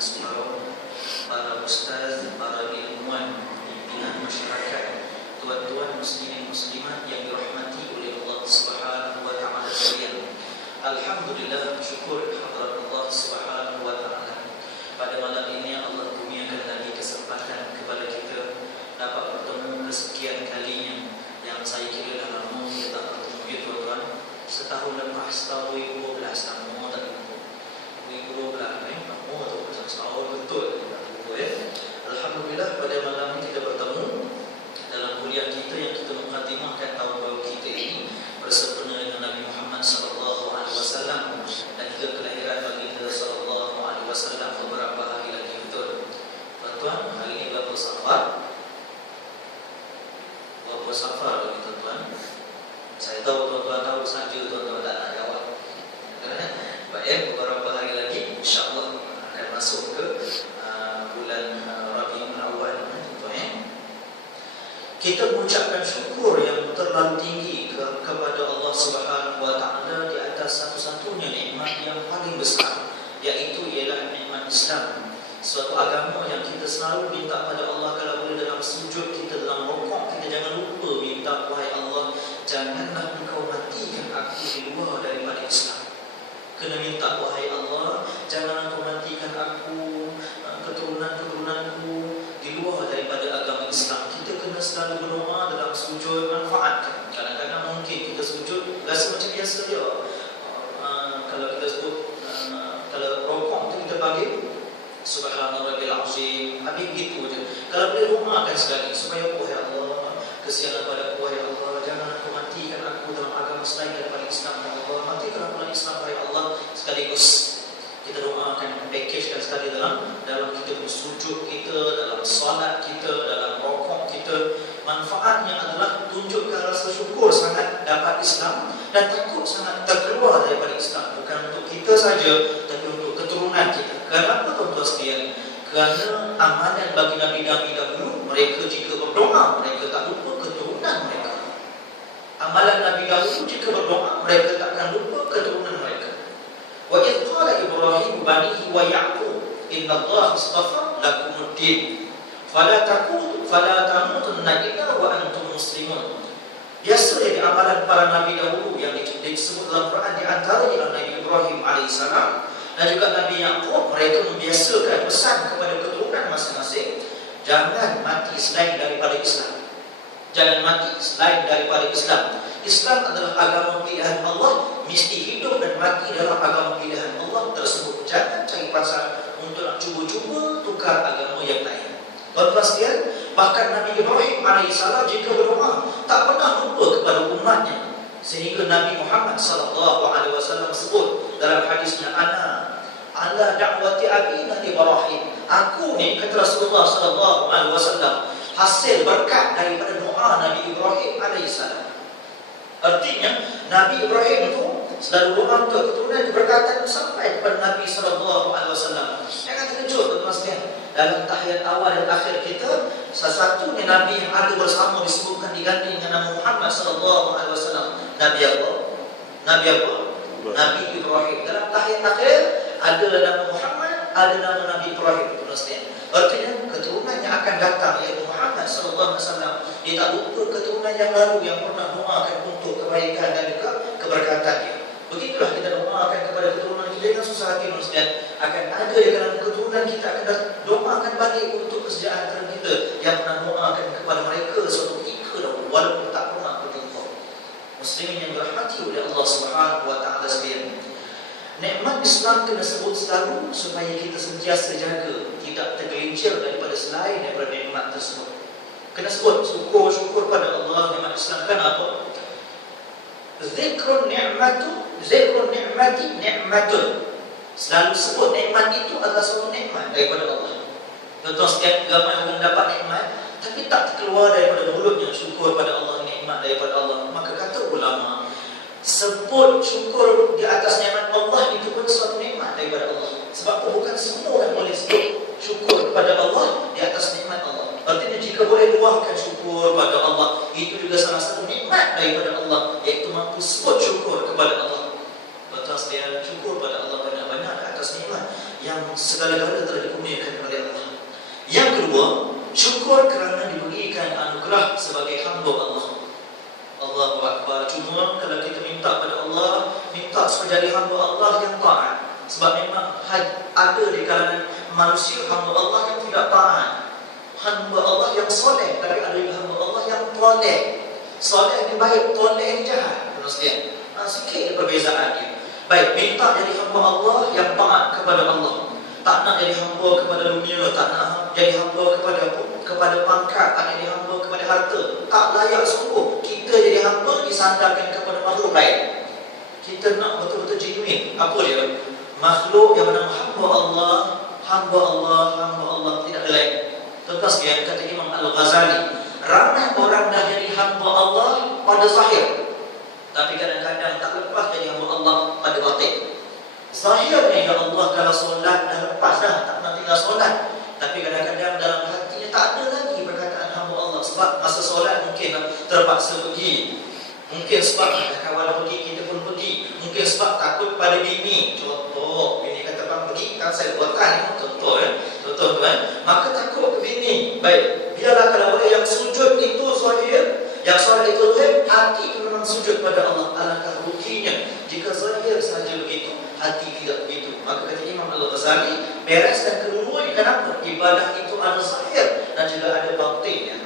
surau, para ustaz, para ilmuwan, pimpinan masyarakat, tuan-tuan muslimin muslimat yang dirahmati oleh Allah Subhanahu wa taala sekalian. Alhamdulillah, syukur kehadirat Allah Subhanahu wa taala. Pada malam ini Allah kurniakan lagi kesempatan kepada kita dapat bertemu kesekian kalinya, yang saya kira dah lama kita tak bertemu ya tuan-tuan. Setahun lepas, tahun 2012 lama tak bertemu. 2012 lama tu macam setahun betul tak bertemu ya. Alhamdulillah pada malam ini kita bertemu dalam kuliah kita yang kita mukadimahkan tahun baru kita ini bersempena dengan Nabi Muhammad sallallahu alaihi wasallam dan juga kelahiran baginda sallallahu alaihi wasallam beberapa hari lagi. Betul tuan-tuan, hari ini berapa Safar? Berapa Safar bagi tuan-tuan? Saya tahu tuan-tuan tahu saja, tuan-tuan tak nak jawab. Baik, beberapa hari lagi insya-Allah akan masuk ke bulan Rabiul Awal. Kita mengucapkan syukur yang terlalu tinggi kepada Allah Subhanahu wa taala di atas satu-satunya nikmat yang paling besar, iaitu ialah nikmat Islam. Suatu agama yang kita selalu minta pada Allah kalau boleh dalam sujud kita, dalam rukuk kita, jangan lupa minta, wahai Allah, janganlah engkau matikan aku di luar daripada Islam. Kena minta, wahai Allah, jangan engkau matikan aku, keturunan-keturunanku di luar daripada agama Islam. Kita kena selalu berdoa dalam sujud, manfaatkan. Kadang-kadang mungkin kita sujud rasa macam biasa je. Kalau kita sebut, kalau rokok tu kita panggil Subhanallahil azim, habis gitu je. Kalau boleh doakan sekali supaya, wahai Allah, kesianlah pada wahai Allah, jangan aku matikan aku dalam agama selain daripada Islam. Ya Allah, matikan aku dalam Islam, wahai Allah. Sekaligus kita doakan, pakejkan sekali dalam kita bersujud kita, dalam solat kita, dalam rokok kita. Manfaatnya adalah tunjukkan rasa syukur sangat dapat Islam dan takut sangat terkeluar daripada Islam. Bukan untuk kita saja, tapi untuk keturunan kita. Kenapa tuan-tuan sekalian? Kerana amalan bagi Nabi-Nabi dahulu, mereka jika berdoa, mereka tak lupa keturunan mereka. Amalan Nabi dahulu jika berdoa, mereka takkan lupa keturunan mereka. Wa idh qala Ibrahim banihi wa Ya'qub inna Allah astafa lakumuddin fala tamutunna illa wa antum muslimun. Biasa jadi amalan para nabi dahulu yang disebut dalam Quran, di antaranya Nabi Ibrahim alaihissalam dan juga Nabi Ya'qub. Mereka membiasakan pesan kepada keturunan masing-masing, jangan mati selain daripada Islam. Jangan mati selain daripada Islam. Islam adalah agama pilihan Allah, mesti hidup dan mati dalam agama pilihan Allah tersebut. Jangan cari pasal untuk nak cuba-cuba tukar agama yang lain. Tuan-tuan sekalian, bahkan Nabi Ibrahim alaihissalam jika berdoa tak pernah lupa kepada umatnya, sehingga Nabi Muhammad sallallahu alaihi wasallam sebut dalam hadisnya, ala da'wati abina Ibrahim. Aku ni, kata Rasulullah sallallahu alaihi wasallam, hasil berkat daripada doa Nabi Ibrahim alaihissalam. Artinya Nabi Ibrahim itu selalu doa untuk keturunan keberkatan sampai kepada Nabi sallallahu alaihi wasallam. Jangan terkejut tuan-tuan sekalian. Dalam tahiyat awal dan akhir kita, salah satunya Nabi yang ada bersama disebutkan diganding dengan nama Muhammad sallallahu alaihi wasallam. Nabi apa? Nabi Ibrahim. Dalam tahiyat akhir ada nama Muhammad, ada nama Nabi Ibrahim. Tuan-tuan sekalian. Artinya keturunan yang akan datang, iaitu Muhammad sallallahu alaihi wasallam, dia tak lupa keturunan yang baru yang pernah doakan untuk kebaikan dan juga keberkatannya. Begitulah kita doakan kepada keturunan kita dengan susah hati manusia. Akan ada di dalam keturunan kita akan doakan balik untuk kesejahteraan kita yang pernah doakan kepada mereka suatu ketika dahulu, walaupun tak pernah berjumpa. Muslimin yang dirahmati oleh Allah Subhanahu wa taala sekalian, nikmat Islam kena sebut selalu supaya kita sentiasa jaga, tidak tergelincir daripada selain daripada nikmat tersebut. Kena sebut syukur pada Allah. Nikmat Islam kan apa? Zikrun ni'mati ni'matun. Selalu sebut nikmat itu adalah sebuah nikmat daripada Allah. Tuan-tuan sekalian, ramai orang dapat nikmat tapi tak terkeluar daripada mulutnya syukur pada Allah, nikmat daripada Allah. Maka kata ulama, sebut syukur di atas nikmat Allah itu pun suatu nikmat daripada Allah. Sebab itu bukan semua orang boleh sebut syukur kepada Allah di atas nikmat Allah. Artinya jika boleh luahkan syukur pada Allah, itu juga salah satu nikmat daripada Allah, iaitu mampu sebut syukur kepada Allah. Betul sekalian, syukur pada Allah banyak-banyak atas nikmat yang segala-galanya telah dikurniakan oleh Allah. Yang kedua, syukur kerana diberikan anugerah sebagai hamba Allah. Allahu Akbar. Cuma kalau kita minta pada Allah, minta supaya jadi hamba Allah yang taat. Sebab memang ada di kalangan manusia hamba Allah yang tidak taat, hamba Allah yang soleh, tapi ada juga hamba Allah yang toleh. Soleh ni baik, toleh ni jahat. Sikit perbezaan dia. Baik, minta jadi hamba Allah yang taat kepada Allah, tak nak jadi hamba kepada dunia, tak nak jadi hamba kepada pangkat, tak nak jadi hamba kepada harta. Tak layak sungguh kita jadi hamba disandarkan kepada makhluk lain. Kita nak betul-betul genuine. Apa dia? Makhluk yang bernama hamba Allah, hamba Allah, hamba Allah, tidak ada lain. Tuan-tuan sekalian, kata Imam Al-Ghazali, ramai orang dah jadi hamba Allah pada zahir, tapi kadang-kadang tak lepas jadi hamba Allah pada batin. Zahirnya ya Allah kalau solat dah lepas dah, tak nak tinggal solat, tapi kadang-kadang dalam hatinya tak ada lagi perkataan hamba Allah. Sebab masa solat mungkin terpaksa pergi, mungkin sebab ada kawan pergi, kita pun pergi, mungkin sebab takut pada bini. Contoh, bini kata bang pergi, kan saya buatkan. Contoh contoh kan, maka takut ke bini. Baik, biarlah kalau orang yang sujud itu zahir, yang solat itu zahir, hati itu memang sujud pada Allah. Alangkah ruginya jika zahir saja begitu, hati tidak begitu. Maka kata Imam Al-Ghazali, beres dan kedua kenapa? Ibadah itu ada zahir dan juga ada batinnya.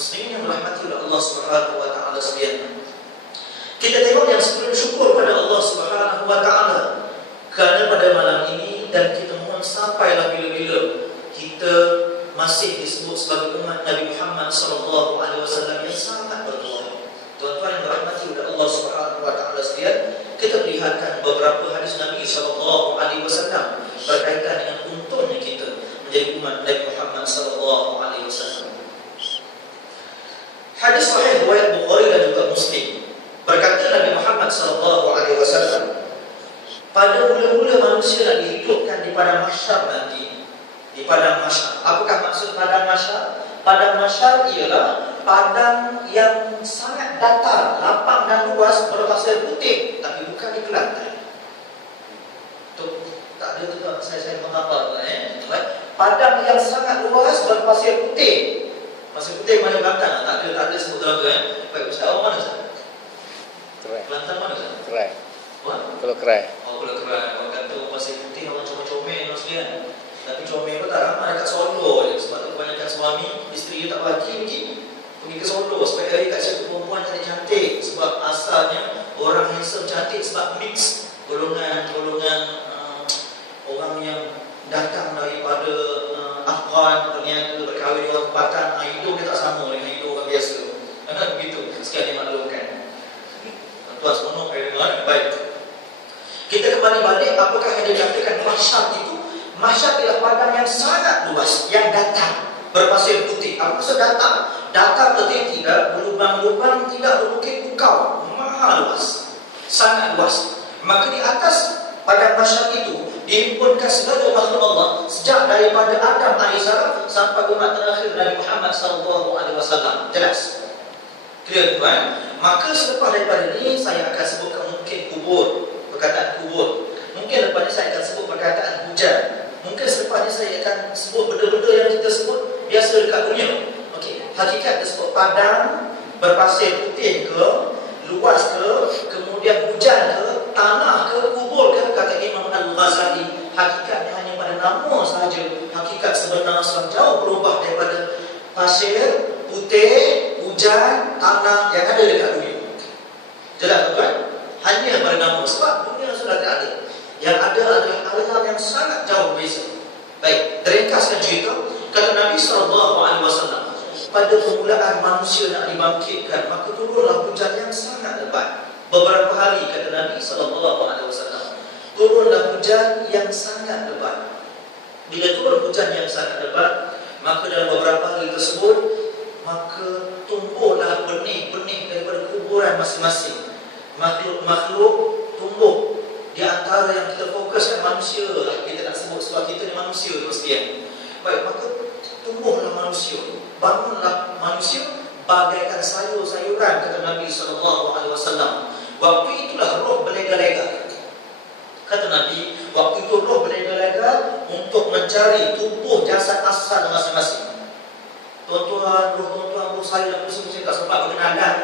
Muslimin yang dirahmati oleh Allah Subhanahu wa taala sekalian. Kita tengok yang sebelum syukur pada Allah Subhanahu wa taala kerana pada malam ini, dan kita mohon sampailah bila-bila kita masih disebut sebagai umat Nabi Muhammad sallallahu alaihi wasallam yang sangat berdoa. Tuan-tuan yang dirahmati oleh Allah Subhanahu wa taala sekalian, kita melihatkan beberapa hadis Nabi sallallahu alaihi wasallam berkaitan dengan untungnya kita menjadi umat Nabi Muhammad sallallahu alaihi wasallam. Hadis sahih riwayat Bukhari dan juga Muslim. Berkata Nabi Muhammad sallallahu alaihi wasallam, pada mula-mula manusia nak dihidupkan di padang mahsyar nanti, di padang mahsyar. Apakah maksud padang mahsyar? Padang mahsyar ialah padang yang sangat datar, lapang dan luas, berpasir putih, tapi bukan di Kelantan. Tu tak ada tu saya menghafal Padang yang sangat luas berpasir putih. Pasir putih mana Kelantan? Tak ada sebut dalam tu Baik, Ustaz, awak mana Ustaz? Kerai. Kelantan mana Ustaz? Kerai. What? Pulau Kerai. Oh, Pulau Kerai. Orang kata pasir putih orang comel-comel sekalian. Tapi comel pun tak ramai dekat Solo je. Sebab tu kebanyakan suami, isteri dia tak pergi ke Solo supaya kat situ perempuan cantik-cantik. Sebab asalnya orang handsome cantik sebab mix golongan orang yang datang daripada Afghan, ternyata berkahwin dengan orang tempatan. Hidup dia tak sama dengan hidup orang biasa. Begitu sekali dimaklumkan. Tuan seronok dengar. Baik, kita kembali balik. Apakah yang dikatakan mahsyar itu? Mahsyar ialah padang yang sangat luas, yang datar, berpasir putih. Apa maksud datar? Datar artinya tidak berlubang-lubang, tidak berbukit bukau, maha luas, sangat luas. Maka di atas padang mahsyar itu dihimpunkan segala makhluk Allah, sejak daripada Adam AS sampai umat terakhir Nabi Muhammad SAW. Jelas? Clear tuan? Maka selepas daripada ini saya akan sebutkan mungkin kubur, perkataan kubur. Mungkin lepas ini saya akan sebut perkataan hujan. Mungkin selepas ini saya akan sebut benda-benda yang kita sebut biasa dekat dunia. Okey, hakikat disebut padang, berpasir putih ke, luas ke, kemudian hujan ke, tanah ke, kubur ke, kata Imam Al-Ghazali, hakikatnya hanya pada nama sahaja. Hakikat sebenar jauh berubah daripada pasir putih, hujan, tanah yang ada dekat dunia. Jelas tuan? Hanya pada nama, sebab dunia sudah tak ada. Yang ada adalah hal-hal yang sangat jauh berbeza. Baik, teringkaskan cerita, kata Nabi SAW, pada permulaan manusia nak dibangkitkan, maka turunlah hujan yang sangat lebat. Beberapa hari, kata Nabi SAW, turunlah hujan yang sangat lebat. Bila turun hujan yang sangat lebat, maka dalam beberapa hari tersebut, maka tumbuhlah benih-benih daripada kuburan masing-masing. Makhluk-makhluk tumbuh. Di antara yang kita fokuskan manusia lah, kita nak sebut sebab kita ni manusia sekalian. Baik, maka tumbuhlah manusia, bangunlah manusia bagaikan sayur-sayuran, kata Nabi SAW. Waktu itulah roh berlega-lega. Kata Nabi, Waktu itu roh berlega-lega untuk mencari tubuh jasad asal masing-masing. Tuan-tuan, roh saya dan pusing tak sempat berkenalan